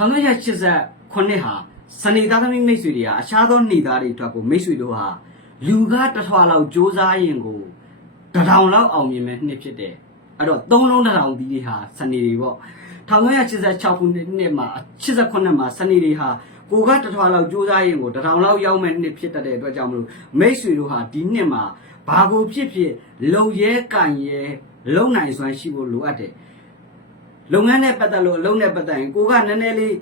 1989ဟာစနေသားသမီးမိတ်ဆွေတွေကအခြားသောနေသားတွေအတွက်ကိုမိတ်ဆွေတို့ဟာလူကတထွာလောက်စူးစမ်းရင်ကိုတထောင်လောက်အောင်မြင်မဲ့နှစ်ဖြစ်တယ်အဲ့တော့သုံးလုံးတထောင်ဒီတွေဟာစနေတွေပေါ့1986ခုနှစ်မှာ89မှာစနေတွေဟာကိုကတထွာလောက်စူးစမ်းရင်ကိုတထောင်လောက်ရောက်မဲ့နှစ်ဖြစ်တတ်တဲ့အတွက်ကြောင့်မလို့မိတ်ဆွေတို့ဟာဒီနှစ်မှာဘာကိုဖြစ်ဖြစ်လုံရဲကန်ရဲလုံနိုင်စွမ်းရှိဖို့လိုအပ်တယ် လုပ်ငန်းနဲ့ပတ်သက်လို့အလုပ်နဲ့ပတ်သက်ရင်ကိုကနည်းနည်းလေး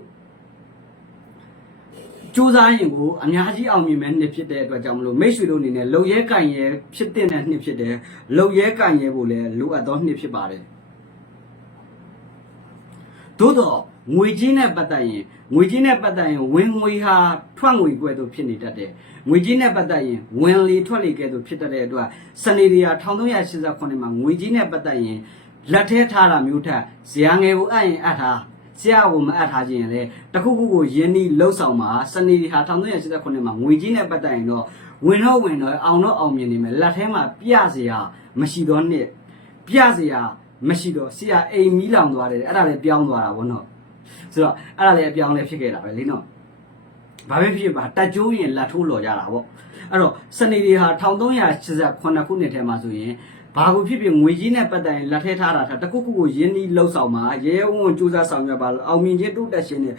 စူးစမ်းရင်ကိုအများကြီးအောင်မြင်မဲ့နှစ်ဖြစ်တဲ့အတွက်ကြောင့်မလို့မိတ်ဆွေတို့အနေနဲ့လုံရဲကင်ရဲဖြစ်တဲ့နှစ်ဖြစ်တယ်လုံရဲကင်ရဲဖို့လည်းလိုအပ်သောနှစ်ဖြစ်ပါတယ်သို့တော့ငွေကြီးနဲ့ပတ်သက်ရင်ငွေကြီးနဲ့ပတ်သက်ရင်ဝင်ငွေဟာထွက်ငွေကွဲသို့ဖြစ်နေတတ်တယ်ငွေကြီးနဲ့ပတ်သက်ရင်ဝင်လေထွက်လေကဲသို့ဖြစ်တတ်တဲ့အတွက်စနေရီယာ1389မှာငွေကြီးနဲ့ပတ်သက်ရင် လက်ထဲထားတာမျိုးထက်ဇရာငယ်ကိုအပ်ရင်အပ်ထားဆရာကိုမအပ်ထားခြင်းရင်လေတခုခုကိုယင်းဤလှုပ်ဆောင်မှာစနေဒီဟာ1389မှာငွေကြီးနဲ့ပတ်သက်ရင်တော့ဝင်တော့ဝင်တော့အောင်တော့အောင်မြင်နေမယ်လက်ထဲမှာပြစရာမရှိတော့နှစ်ပြစရာမရှိတော့ဆရာအိမ်မီးလောင်သွားတယ်အဲ့ဒါလည်းပြောင်းသွားတာဗောနော်ဆိုတော့အဲ့ဒါလည်းအပြောင်းလဲဖြစ်ခဲ့တာပဲလေနော်ဘာပဲဖြစ်ဖြစ်ပါတက်ကြိုးရင်လက်ထိုးလော်ကြတာဗောအဲ့တော့စနေဒီဟာ1389ခုနှစ်ထဲမှာဆိုရင် ဘာကိုဖြစ်ဖြစ်ငွေကြီးနဲ့ပတ်သက်ရင်လက်ထဲထားတာထားတခုခုကိုရင်းနှီးလှုပ်ဆောင်မှာရဲရဲဝံ့ဝံ့စူးစမ်းဆောင်ရွက်ပါအောင်မြင်ခြင်းတိုးတက်ခြင်းနဲ့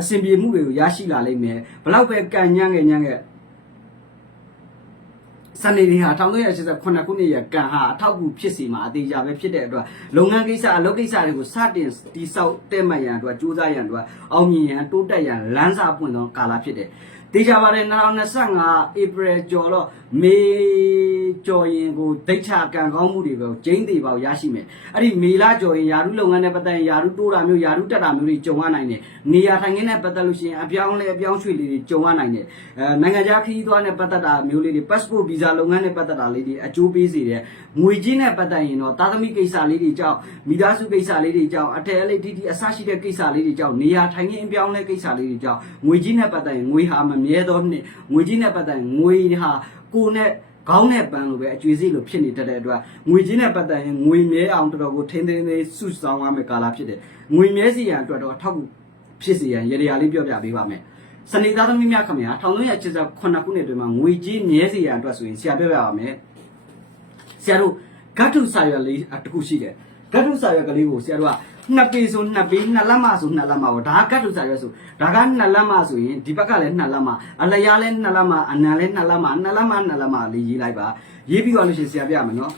အစဉ်ပြေမှုတွေကိုရရှိလာလိမ့်မယ်ဘလောက်ပဲကံညံ့ငယ်ညံ့ငယ်စနေဒီဟာ1389ခုနှစ်ရကံဟာအထောက်အကူဖြစ်စီမှာအသေးကြပဲဖြစ်တဲ့အတွက်လုပ်ငန်းကိစ္စအလုပ်ကိစ္စတွေကိုစတင်တိဆောက်တဲ့မှတ်ရန်အတွက်စူးစမ်းရန်အတွက်အောင်မြင်ရန်တိုးတက်ရန်လမ်းစာပွင့်သောကာလဖြစ်တယ် တေချာပါတယ်2025 April ကျော်တော့မေကျော်ရင်ကိုဒိတ်ချကံကောင်းမှုတွေကိုကျင်းသေးပါရရှိမယ်အဲ့ဒီမေလာကျော်ရင်ယာရုလုပ်ငန်းနဲ့ပတ်သက်ရင်ယာရုတိုးတာမျိုးယာရုတက်တာမျိုးတွေကြုံရနိုင်တယ်နေရာထိုင်ခင်းနဲ့ပတ်သက်လို့ရှိရင်အပြောင်းလဲအပြောင်းရွှေ့လေးတွေကြုံရနိုင်တယ်အဲနိုင်ငံခြားခရီးသွားနဲ့ပတ်သက်တာမျိုးလေးတွေ passport visa လုပ်ငန်းနဲ့ပတ်သက်တာလေးတွေအကျိုးပေးစေတယ်ငွေကြီးနဲ့ပတ်သက်ရင်တော့တာသမီကိစ္စလေးတွေကြောင့်မိသားစုကိစ္စလေးတွေကြောင့်အထက်အလေးတီတီအဆရှိတဲ့ကိစ္စလေးတွေကြောင့်နေရာထိုင်ခင်းအပြောင်းလဲကိစ္စလေးတွေကြောင့်ငွေကြီးနဲ့ပတ်သက်ရင်ငွေဟာမမြဲသောနှစ်ငွေကြီးနဲ့ပတ်သက်ရင်ငွေဟာကိုယ်နဲ့ခေါင်းနဲ့ပန်းလိုပဲအကျွေးစိလိုဖြစ်နေတတ်တဲ့အတွက်ငွေကြီးနဲ့ပတ်သက်ရင်ငွေမြဲအောင်တော်တော်ကိုထိန်းသိမ်းသိမ်းစုဆောင်ရမယ့်ကာလဖြစ်တယ်ငွေမြဲစီရန်အတွက်တော့အထောက်အကူဖြစ်စီရန်ရေရာလေးပြောပြပေးပါမယ်စနေသားသမီးများခင်ဗျာ1389ခုနှစ်တွင်မှာငွေကြီးမြဲစီရန်အတွက်ဆိုရင်ဆရာပြောပြပါမယ်ဆရာတို့ဂတ်ထုစာရွက်လေးတစ်ခုရှိတယ် ဂတ်ထုစာရွက်ကလေးကိုဆရာတို့ကနှစ်ပေဆိုနှစ်ပေနှစ်လက်မဆိုနှစ်လက်မပေါ့ဒါကဂတ်ထုစာရွက်ဆိုဒါကနှစ်လက်မဆိုရင်ဒီဘက်ကလည်းနှစ်လက်မအလျားလည်းနှစ်လက်မအနံလည်းနှစ်လက်မနှစ်လက်မနှစ်လက်မလေးရေးလိုက်ပါရေးပြီးသွားလို့ရှိရင်ဆရာပြရမယ်နော်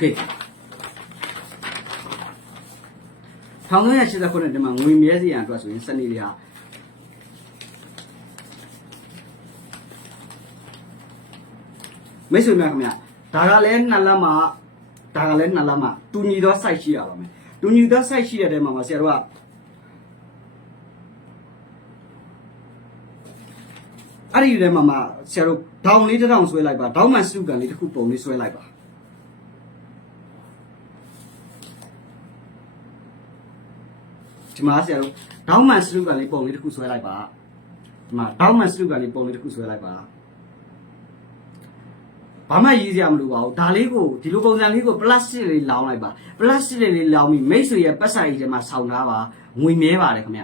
ကဲ1989ခုနှစ်တည်းမှာငွေမြဲစီရန်အတွက်ဆိုရင်စနေတွေဟာမိတ်ဆွေများခင်ဗျ ဒါကလည်းနှစ်လက်မဒါကလည်းနှစ်လက်မတူညီသော site ရှိရပါမယ်တူညီသော site ရှိတဲ့တဲမှာမှာဆရာတို့ကအဲ့ဒီထဲမှာမှာဆရာတို့ဒေါင်လေးတစ်ထောင်ဆွဲလိုက်ပါဒေါင်မှန်စုကန်လေးတစ်ခုပုံလေးဆွဲလိုက်ပါဒီမှာဆရာတို့ဒေါင်မှန်စလုကန်လေးပုံလေးတစ်ခုဆွဲလိုက်ပါဒီမှာဒေါင်မှန်စလုကန်လေးပုံလေးတစ်ခုဆွဲလိုက်ပါ ဘာမှရေးစရာမလိုပါဘူးဒါလေးကိုဒီလိုပုံစံလေးကိုပလတ်စတစ်လေးလောင်းလိုက်ပါပလတ်စတစ်လေးလောင်းပြီးမိတ်ဆွေရဲ့ပတ်ဆိုင်ထဲမှာဆောင်းထားပါငွေမြဲပါတယ်ခင်ဗျ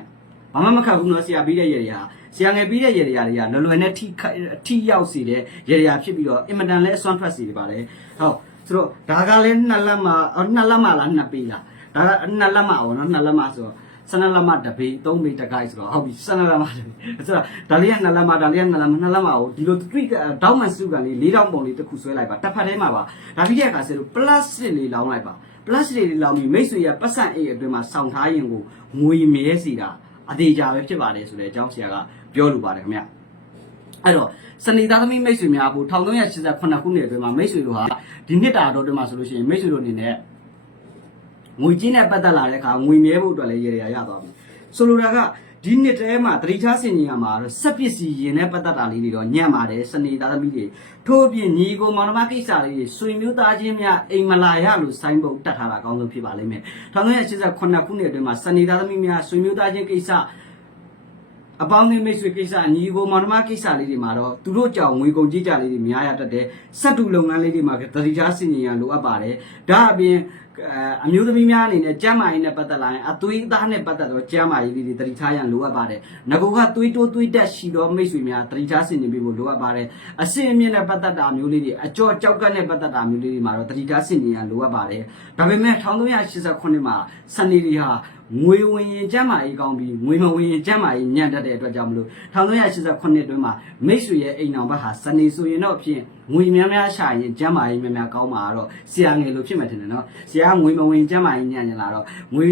ဘာမှမခတ်ဘူးနော်ဆရာပြီးတဲ့ရေတွေဟာဆရာငယ်ပြီးတဲ့ရေတွေကလွယ်လွယ်နဲ့ထိခိုက်ထိရောက်စီတဲ့ရေတွေကဖြစ်ပြီးတော့အင်မတန်လဲအစွမ်းထွက်စီတွေပါတယ်ဟုတ်ဆိုတော့ဒါကလည်းနှစ်လက်မနှစ်လက်မလားနှစ်ပေလားဒါကနှစ်လက်မအောင်နော်နှစ်လက်မဆိုတော့ ဆနလက်မတပေသုံးပေတကိုက်ဆိုတော့ဟုတ်ပြီဆနလက်မတပေဆိုတော့ဒါလေးကနှစ်လက်မဒါလေးကနှစ်လက်မနှစ်လက်မကိုဒီလိုတွေ့တောင်းမှစုကန်လေး၄တောင်းပုံလေးတစ်ခုဆွဲလိုက်ပါတစ်ဖက်ထဲမှာပါဒါပြီးတဲ့အခါကျတော့ plastic လေးလောင်းလိုက်ပါ plastic လေးလောင်းပြီးမိတ်ဆွေရပတ်စံအိတ်အတွင်းမှာဆောင်းထားရင်ကိုငွေမြဲစီတာအသေးကြပဲဖြစ်ပါတယ်ဆိုတဲ့အကြောင်းဆရာကပြောလိုပါတယ်ခင်ဗျအဲ့တော့စနေသားသမီးမိတ်ဆွေများဖို့1388ခုနှစ်အတွင်းမှာမိတ်ဆွေတို့ဟာဒီနှစ်တာတော့အတွင်းမှာဆိုလို့ရှိရင်မိတ်ဆွေတို့အနေနဲ့ ငွေကြီးနဲ့ပတ်သက်လာတဲ့အခါငွေမြဲဖို့အတွက်လည်းရေရရသွားပြီဆိုလိုတာကဒီနှစ်တဲမှာတတိချဆင်ကြီးရမှာတော့စက်ပစ္စည်းရင်နဲ့ပတ်သက်တာလေးတွေတော့ညံ့ပါတယ်စနေသားသမီးတွေထို့အပြင်ညီကိုမောင်နှမကိစ္စလေးတွေဆွေမျိုးသားချင်းများအိမ်မလာရလို့ဆိုင်းပုတ်တတ်ထားတာအကောင်းဆုံးဖြစ်ပါလိမ့်မယ်1988ခုနှစ်အတွင်းမှာစနေသားသမီးများဆွေမျိုးသားချင်းကိစ္စအပေါင်းအသင်းမိတ်ဆွေကိစ္စညီကိုမောင်နှမကိစ္စလေးတွေမှာတော့သူတို့ကြောင့်ငွေကုန်ကြေးကြလေးတွေများရတတ်တယ်စက်တူလုပ်ငန်းလေးတွေမှာတတိချဆင်ကြီးရလိုအပ်ပါတယ်ဒါအပြင် အမျိုးသမီးများအနေနဲ့ကျမ်းမာရေးနဲ့ပတ်သက်လာရင်အသွေးအသားနဲ့ပတ်သက်တော့ကျမ်းမာရေးလေးတွေတတိထားရန်လိုအပ်ပါတယ်။ငကောကသွေးတိုးသွေးတက်ရှိသောမိတ်ဆွေများတတိထားဆင်ခြင်ပေးဖို့လိုအပ်ပါတယ်။အစင်အမြင့်နဲ့ပတ်သက်တာမျိုးလေးတွေအကျော်ကြောက်ကတ်နဲ့ပတ်သက်တာမျိုးလေးတွေမှာတော့တတိထားဆင်ခြင်ရန်လိုအပ်ပါတယ်။ဒါပေမဲ့1389မှာစနေတွေဟာ ငွေဝင်ရင်ကျမ်းမာရေးကောင်းပြီးငွေမဝင်ရင်ကျမ်းမာရေးညံ့တတ်တဲ့အတွက်ကြောင့်မလို့1389အတွင်းမှာမိတ်ဆွေရဲ့အိမ်အောင်ဘက်ဟာစနေဆိုရင်တော့ဖြင့်ငွေများများရှာရင်ကျမ်းမာရေးများများကောင်းမှာတော့ဆရာငယ်လိုဖြစ်မှာတင်တယ်နော်ဆရာငွေမဝင်ကျမ်းမာရေးညံ့ညလာတော့ငွေ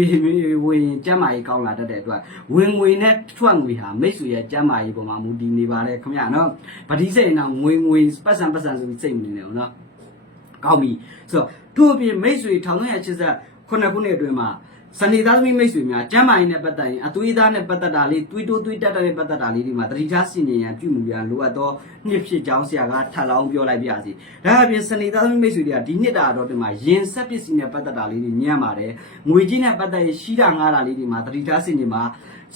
ဝင်ကျမ်းမာရေးကောင်းလာတတ်တဲ့အတွက်ဝင်ငွေနဲ့ထွက်ငွေဟာမိတ်ဆွေရဲ့ကျမ်းမာရေးပေါ်မှာမူတည်နေပါတယ်ခင်ဗျာနော်ဗတိစိတ်တော့ငွေငွေပတ်စံပတ်စံဆိုပြီးစိတ်မနေနဲ့နော်ကောင်းပြီဆိုတော့ထို့အပြင်မိတ်ဆွေ1389ခုနှစ်အတွင်းမှာ စနေသားသမီးမိတ်ဆွေများကျမ်းမာရေးနဲ့ပတ်သက်ရင်အသွေးသားနဲ့ပတ်သက်တာလေးတွေးတိုးတွေးတက်တဲ့ပတ်သက်တာလေးဒီမှာတတိထားစင်ញင်ရန်ပြုမှုရန်လိုအပ်သောနှစ်ဖြစ်ကြောင်းဆရာကထပ်လောင်းပြောလိုက်ပြစီဒါအပြင်စနေသားသမီးမိတ်ဆွေတွေကဒီနှစ်တာတော့ဒီမှာရင်ဆက်ပစ္စည်းနဲ့ပတ်သက်တာလေးတွေညံ့ပါတယ်ငွေကြီးနဲ့ပတ်သက်ရင်ရှိတာငားတာလေးတွေမှာတတိထားစင်ញင်မှာ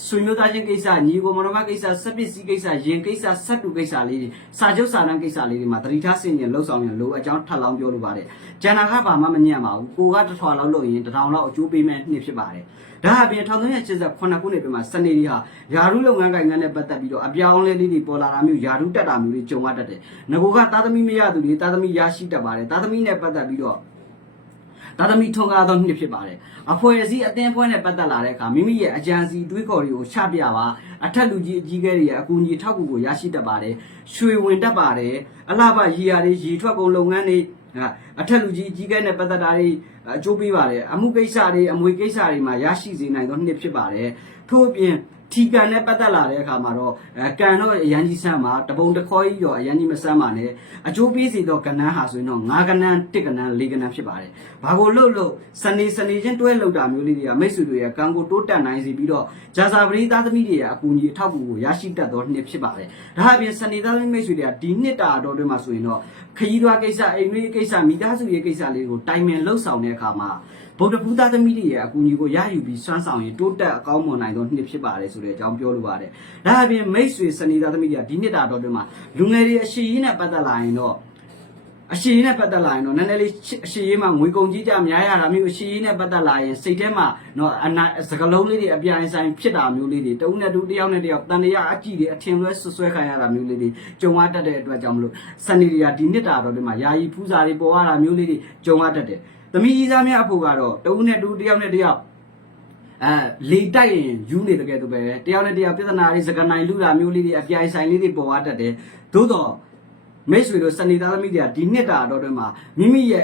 ဆွေမျိုးသားချင်းကိစ္စညီကိုမတော်မကိစ္စဆက်ပစ္စည်းကိစ္စရင်ကိစ္စဆက်တူကိစ္စလေးတွေစာချုပ်စာတမ်းကိစ္စလေးတွေမှာတတိထားစင်ញင်လှုပ်ဆောင်ရင်လိုအကြောင်းထပ်လောင်းပြောလိုပါတယ်ကျန်တာကဘာမှမညံ့ပါဘူးကိုကတစ်ထွာလောက်လုပ်ရင်တစ်ထောင်လောက်အကျိုးပေးမဲ့နှစ်ဖြစ်ပါတယ်ဒါအပြင်1389ခုနှစ်အတွင်းမှာစနေတွေဟာယာရုလုပ်ငန်းကိုင်ငန်းနဲ့ပတ်သက်ပြီးတော့အပြောင်းအလဲလေးတွေပေါ်လာတာမျိုးယာရုတက်တာမျိုးတွေကြုံရတတ်တယ်ငကိုကသားသမီးမရသူတွေသားသမီးရရှိတတ်ပါတယ်သားသမီးနဲ့ပတ်သက်ပြီးတော့ ဒါသမီထွန်ကားသောနှစ်ဖြစ်ပါတယ်။အဖွဲ့အစည်းအသင်းအဖွဲ့နဲ့ပတ်သက်လာတဲ့အခါမိမိရဲ့အကြံစီတွေးခေါ်တွေကိုချပြပါအထက်လူကြီးအကြီးအကဲတွေရဲ့အကူအညီထောက်ကူကိုရရှိတတ်ပါတယ်။ရွှေဝင်တတ်ပါတယ်။အလှပရီယာတွေရီထွက်ကုန်လုပ်ငန်းတွေ အထက်လူကြီးအကြီးအကဲနဲ့ပတ်သက်တာတွေအကျိုးပေးပါတယ်။အမှုကိစ္စတွေအမွေကိစ္စတွေမှာရရှိစေနိုင်သောနှစ်ဖြစ်ပါတယ်။ထို့အပြင်ထီကန်နဲ့ပတ်သက်လာတဲ့အခါမှာတော့အဲကန်တော့အရန်ကြီးဆန်းမှာတပုံတစ်ခေါ်ကြီးတော့အရန်ကြီးမဆန်းပါနဲ့အကျိုးပေးစီတော့ကဏ္ဍဟာဆိုရင်တော့၅ကဏ္ဍ၁ကဏ္ဍ၄ကဏ္ဍဖြစ်ပါတယ်။ဘာကိုလှုပ်လှုပ်စနေစနေချင်းတွဲလှုပ်တာမျိုးလေးတွေကမိတ်ဆွေတွေရဲ့ကံကိုတိုးတက်နိုင်စီပြီးတော့ဂျာစာပရိသားသမီးတွေရဲ့အကူအညီအထောက်အကူကိုရရှိတတ်သောနှစ်ဖြစ်ပါတယ်။ဒါအပြင်စနေသားသမီးမိတ်ဆွေတွေကဒီနှစ်တာတော်တွင်မှာဆိုရင်တော့ခရီးသွားကိစ္စအိမ်မွေးကိစ္စမိသားစုရေးကိစ္စလေးကိုတိုင်ပင်လှုပ်ဆောင်တဲ့အခါမှာဗုဒ္ဓဘုသားသမီးတွေရဲ့အကူအညီကိုရယူပြီးစွမ်းဆောင်ရင်တိုးတက်အကောင်းမွန်နိုင်သောနှစ်ဖြစ်ပါတယ်ဆိုတဲ့အကြောင်းပြောလိုပါတယ်။ဒါအပြင်မိတ်ဆွေစနေသားသမီးတွေကဒီနှစ်တာတော်တွင်မှာလူငယ်တွေအရှိရင်းနဲ့ပတ်သက်လာရင်တော့ အရှိရေးနဲ့ပတ်သက်လာရင်တော့နည်းနည်းလေးအရှိရေးမှာငွေကုန်ကြီးကြများရတာမျိုးအရှိရေးနဲ့ပတ်သက်လာရင်စိတ်ထဲမှာတော့အနာစကလုံးလေးတွေအပြိုင်ဆိုင်ဖြစ်တာမျိုးလေးတွေတဦးနဲ့တူတယောက်နဲ့တယောက်တန်တရာအကြည့်တွေအထင်လွဲဆွဆွဲခံရတာမျိုးလေးတွေကြုံရတတ်တဲ့အတွက်ကြောင့်မလို့စနေတွေကဒီနှစ်တာတော့ဒီမှာယာယီဖူးစာတွေပေါ်ရတာမျိုးလေးတွေကြုံရတတ်တယ်။သမီးကြီးသားများအဖို့ကတော့တဦးနဲ့တူတယောက်နဲ့တယောက်အဲလေတိုက်ရင်ယူနေတကယ်တော့ပဲတယောက်နဲ့တယောက်ပြဿနာတွေစကနိုင်လူတာမျိုးလေးတွေအပြိုင်ဆိုင်လေးတွေပေါ်ရတတ်တယ်။သို့တော့ မိတ်ဆွေတို့စနေသားသမီးတွေကဒီနှစ်တာတော့တွင်မှာမိမိရဲ့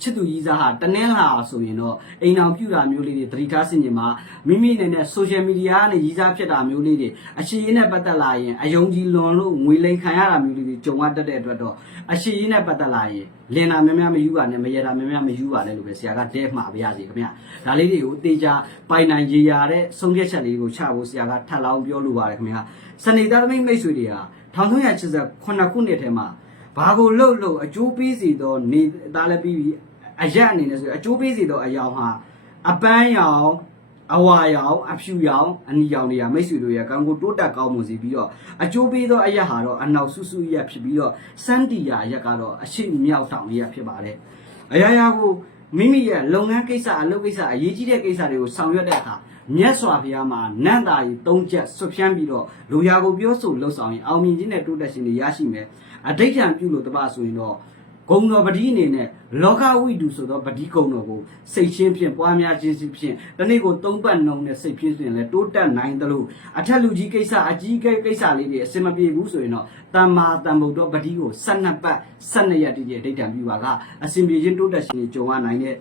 ချစ်သူကြီးစားဟာတနင်းလာဆိုရင်တော့အိမ်အောင်ပြူတာမျိုးလေးတွေသတိထားစင်ကြမှာမိမိအနေနဲ့ social media ကနေကြီးစားဖြစ်တာမျိုးလေးတွေအရှိရင်းနဲ့ပတ်သက်လာရင်အယုံကြည်လွန်လို့ငွေလိမ်ခံရတာမျိုးလေးတွေကြုံရတတ်တဲ့အတွက်တော့အရှိရင်းနဲ့ပတ်သက်လာရင်လင်တာများများမယူပါနဲ့မရတာများများမယူပါနဲ့လို့ပဲဆရာကတဲမှာပါရစီခင်ဗျဒါလေးတွေကိုတေချာပိုင်နိုင်ရေရာတဲ့ဆုံးဖြတ်ချက်လေးကိုချဖို့ဆရာကထပ်လောင်းပြောလိုပါတယ်ခင်ဗျစနေသားသမီးမိတ်ဆွေတွေဟာ 1389ခုနှစ်ထဲမှာဘာကိုလှုပ်လှုပ်အကျိုးပေးစီသောနေသားလည်းပြီးပြီအရက်အနေနဲ့ဆိုအကျိုးပေးစီသောအယောင်ဟာအပန်းရောင်အဝါရောင်အဖြူရောင်အနီရောင်တွေကမိတ်ဆွေတို့ရဲ့ကံကိုတိုးတက်ကောင်းမွန်စီပြီးတော့အကျိုးပေးသောအရက်ဟာတော့အနောက်ဆူဆူရက်ဖြစ်ပြီးတော့စန်တီယာရက်ကတော့အရှိမြောက်တောင်ရက်ဖြစ်ပါတယ်အရာရာကိုမိမိရဲ့လုပ်ငန်းကိစ္စအလုပ်ကိစ္စအရေးကြီးတဲ့ကိစ္စတွေကိုဆောင်ရွက်တဲ့အခါ မြတ်စွာဘုရားမှာနတ်သားကြီး၃ချက်ဆွဖြန်းပြီးတော့လူရာကိုပြောဆိုလှုပ်ဆောင်ရင်အောင်မြင်ခြင်းနဲ့တိုးတက်ခြင်းတွေရရှိမယ်အဋိဋ္ဌံပြုလို့တပဆိုရင်တော့ဂုံတော်ပတိအနေနဲ့လောကဝိတုဆိုတော့ပတိဂုံတော်ကိုစိတ်ချင်းဖြင့်ပွားများခြင်းဖြင့်တနေ့ကိုသုံးပတ်နှုံနဲ့စိတ်ဖြင့်ဖြင့်လဲတိုးတက်နိုင်တယ်လို့အထက်လူကြီးကိစ္စအကြီးကိကိစ္စလေးတွေအစင်မပြေဘူးဆိုရင်တော့တမ္မာတန်ဗုဒ္ဓပတိကို12ပတ်12ရက်တည်းရဲ့အဋိဋ္ဌံပြုပါကအစင်ပြေခြင်းတိုးတက်ခြင်းတွေကြုံရနိုင်တဲ့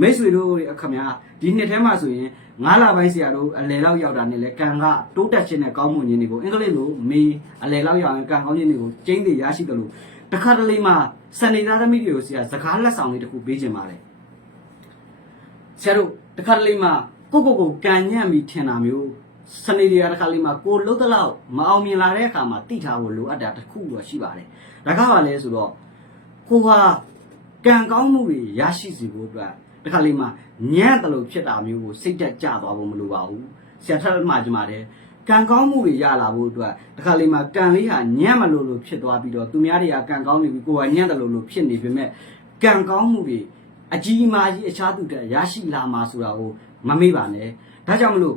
မိတ်ဆွေတို့အခမများဒီနှစ်ထဲမှာဆိုရင်ငါးလပိုင်းဆရာတို့အလယ်လောက်ရောက်တာနဲ့လေကံကတိုးတက်ခြင်းနဲ့ကောင်းမွန်ခြင်းတွေကိုအင်္ဂလိပ်လိုမေးအလယ်လောက်ရောက်ရင်ကံကောင်းခြင်းတွေကိုကျင်းတွေရရှိတယ်လို့တခါတလေမှာစနေသားသမီးတွေကိုဆရာစကားလက်ဆောင်လေးတစ်ခုပေးခြင်းပါတယ်ဆရာတို့တခါတလေမှာကိုကိုကိုကံညံ့ပြီးထင်တာမျိုးစနေတွေကတခါလေးမှာကိုလှုပ်တဲ့လောက်မအောင်မြင်လာတဲ့အခါမှာတိထားဖို့လိုအပ်တာတစ်ခုတော့ရှိပါတယ်ဒါကပါလဲဆိုတော့ကိုကကံကောင်းမှုတွေရရှိစီဖို့အတွက် တခါလေးမှာညံ့တယ်လို့ဖြစ်တာမျိုးကိုစိတ်တက်ကြသွားဖို့မလိုပါဘူးဆရာထပ်မှကြမှာတယ်ကံကောင်းမှုတွေရလာဖို့အတွက်တခါလေးမှာကံလေးဟာညံ့မလို့လို့ဖြစ်သွားပြီးတော့သူများတွေကကံကောင်းနေပြီကိုကညံ့တယ်လို့လို့ဖြစ်နေပေမဲ့ကံကောင်းမှုတွေအကြီးအမားကြီးအခြားသူတက်ရရှိလာမှာဆိုတာကိုမမေ့ပါနဲ့ဒါကြောင့်မလို့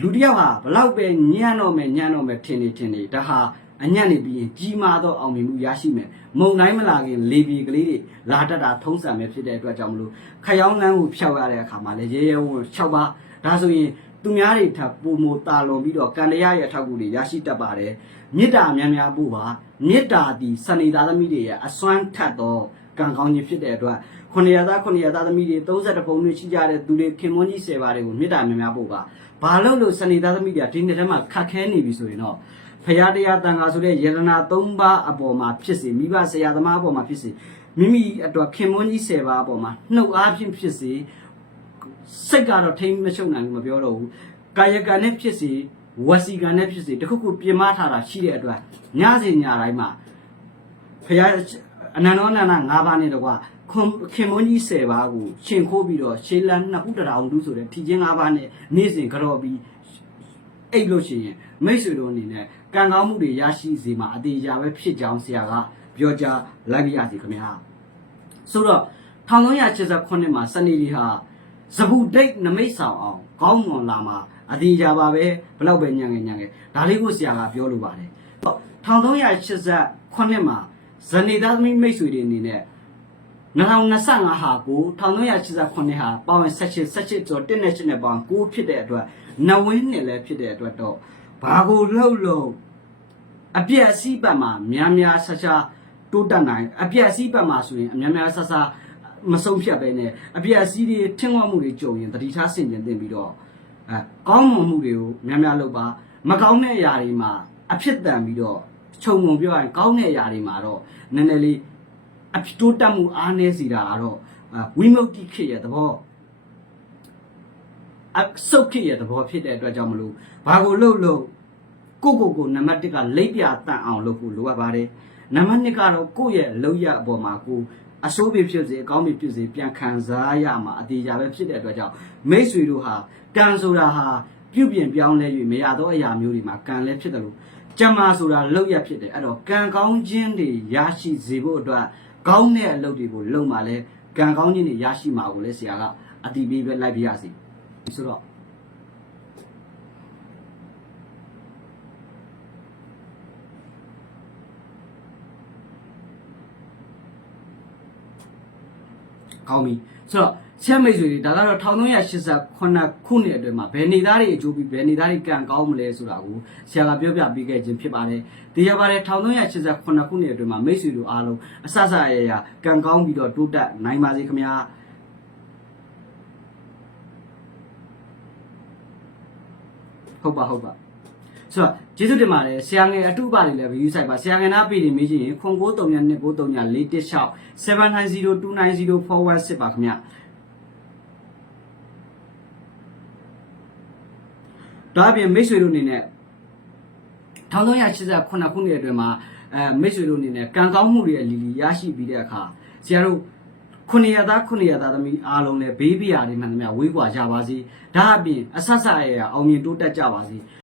လူတစ်ယောက်ဟာဘလောက်ပဲညံ့တော့မယ်ညံ့တော့မယ်ထင်နေထင်နေဒါဟာ အညံ့နေပြီးရင်ကြီးမားသောအောင်မြင်မှုရရှိမယ်မုံတိုင်းမလာခင်လေပြေကလေးတွေလာတတ်တာထုံးစံပဲဖြစ်တဲ့အတွက်ကြောင့်မလို့ခရောင်းလန်းကိုဖျောက်ရတဲ့အခါမှာလည်းရဲရဲဝံ့၆ပါဒါဆိုရင်သူများတွေထပ်ပုံမတာလွန်ပြီးတော့ကံတရားရဲ့အထောက်အကူတွေရရှိတတ်ပါတယ်မေတ္တာများများဖို့ပါမေတ္တာသည်စနေသားသမီးတွေရဲ့အစွမ်းထက်သောကံကောင်းခြင်းဖြစ်တဲ့အတွက်ခုနှစ်ရသားခုနှစ်ရသားသမီးတွေ30ပုံတွေရှိကြတဲ့သူတွေခင်မွန်းကြီး10ပါးတွေကိုမေတ္တာများများဖို့ပါ ဘာလို့လို့စနေသားသမီးတွေကဒီနေ့ထဲမှာခတ်ခဲနေပြီဆိုရင်တော့ဖရာတရားတန်ခါဆိုတဲ့ယရနာ၃ပါးအပေါ်မှာဖြစ်စေမိဘဆရာသမားအပေါ်မှာဖြစ်စေမိမိအတွက်ခင်မွန်းကြီး၁၀ပါးအပေါ်မှာနှုတ်အားဖြင့်ဖြစ်စေစိတ်ကတော့ထိမ့်မချုပ်နိုင်ဘူးမပြောတော့ဘူးကာယကံနဲ့ဖြစ်စေဝစီကံနဲ့ဖြစ်စေတခုခုပြင်မထားတာရှိတဲ့အတွက်ညစဉ်ညတိုင်းမှာဖရာအနန္တောအနန္တ၅ပါးနဲ့တကွာ ခွန်ခင်မွန်းကြီး၁၀ပါးကိုရှင်ခိုးပြီးတော့ရှေးလန်းနှစ်ခုတရာအောင်တူဆိုတဲ့ထီချင်း၅ပါးနဲ့နေ့စဉ်ကြော်ပြီးအိတ်လို့ရှိရင်မိတ်ဆွေတို့အနေနဲ့ကံကောင်းမှုတွေရရှိစေမှာအတေအရာပဲဖြစ်ကြောင်းဆရာကပြောကြားလိုက်ပြရစီခင်ဗျာဆိုတော့1389မှာစနေဒီဟာဇဗုဒိတ်နမိတ်ဆောင်အောင်ကောင်းမွန်လာမှာအတေအရာပါပဲဘလောက်ပဲညံငယ်ညံငယ်ဒါလေးကိုဆရာကပြောလိုပါတယ်1389မှာဇနေသားသမီးမိတ်ဆွေတွေအနေနဲ့ 2025ဟာကို1389ဟာပေါဝင်78 78ကျော်1နဲ့8နဲ့ပေါင်9ဖြစ်တဲ့အတွက်နဝင်းနဲ့လည်းဖြစ်တဲ့အတွက်တော့ဘာကိုလှုပ်လို့အပြက်အစည်းပတ်မှာများများဆဆတိုးတက်နိုင်အပြက်အစည်းပတ်မှာဆိုရင်အများများဆဆမဆုံးဖြတ်ပဲနဲ့အပြက်အစည်းတွေထင်ဝမှုတွေကြုံရင်တတိထားဆင်ခြင်သင့်ပြီးတော့အဲကောင်းမွန်မှုတွေကိုများများလုပ်ပါမကောင်းတဲ့အရာတွေမှာအဖြစ်တန်ပြီးတော့ခြုံငုံပြောရရင်ကောင်းတဲ့အရာတွေမှာတော့နည်းနည်းလေး အဖြစ်တိုးတက်မှုအားနည်းစီတာကတော့ဝိမု ക്തി ခေတ်ရဲ့သဘောအစုတ်ဖြစ်ရဲ့သဘောဖြစ်တဲ့အတွက်ကြောင့်မလို့ဘာကိုလှုပ်လို့ကိုကိုကိုနံပါတ်1ကလိပ်ပြတန်အောင်လုပ်ဖို့လိုအပ်ပါတယ်နံပါတ်2ကတော့ကိုယ့်ရဲ့လုံရအပေါ်မှာကိုအဆိုးပဲဖြစ်စေအကောင်းပဲဖြစ်စေပြန်ခံစားရမှာအသေးကြပဲဖြစ်တဲ့အတွက်ကြောင့်မိတ်ဆွေတို့ဟာကံဆိုတာဟာပြုပြင်ပြောင်းလဲ၍မရသောအရာမျိုးတွေမှာကံလည်းဖြစ်တယ်လို့ကြံမာဆိုတာလုံရဖြစ်တယ်အဲ့တော့ကံကောင်းခြင်းတွေရရှိစေဖို့အတွက် ကောင်းတဲ့အလုပ်တွေကိုလုပ်မှလည်းကံကောင်းခြင်းတွေရရှိမှာကိုလည်းဆရာကအတိပေးပဲလိုက်ပြရစီဆိုတော့ကောင်းပြီဆိုတော့ ချက်မိတ်ဆွေတွေဒါကတော့1389ခုနှစ်အတွင်းမှာဘယ်နေသားတွေအကျိုးပြီးဘယ်နေသားတွေကံကောင်းမလဲဆိုတာကိုဆရာကပြောပြပေးခဲ့ခြင်းဖြစ်ပါတယ်။ဒီရပါတယ်1389ခုနှစ်အတွင်းမှာမိတ်ဆွေတို့အားလုံးအဆဆရရကံကောင်းပြီးတော့တိုးတက်နိုင်ပါစေခင်ဗျာ။ဟုတ်ပါဟုတ်ပါဆိုတော့ကျေးဇူးတင်ပါတယ်ဆရာငယ်အတုပတွေလည်း view site ပါဆရာငယ်နာပြည်နေမေးချင်ရင်ခွန်932993 790290416ပါခင်ဗျ ဒါအပြင်မိတ်ဆွေတို့အနေနဲ့1389ခုနှစ်အတွင်းမှာအဲမိတ်ဆွေတို့အနေနဲ့ကံကောင်းမှုတွေအလီလီရရှိပြီးတဲ့အခါဆရာတို့ခုနှစ်ရသားခုနှစ်ရသားသမီးအားလုံးလည်းဘေးပြာတွေမှန်သမျှဝေးကွာကြပါစေဒါအပြင်အဆက်ဆက်ရရအောင်မြင်တိုးတက်ကြပါစေ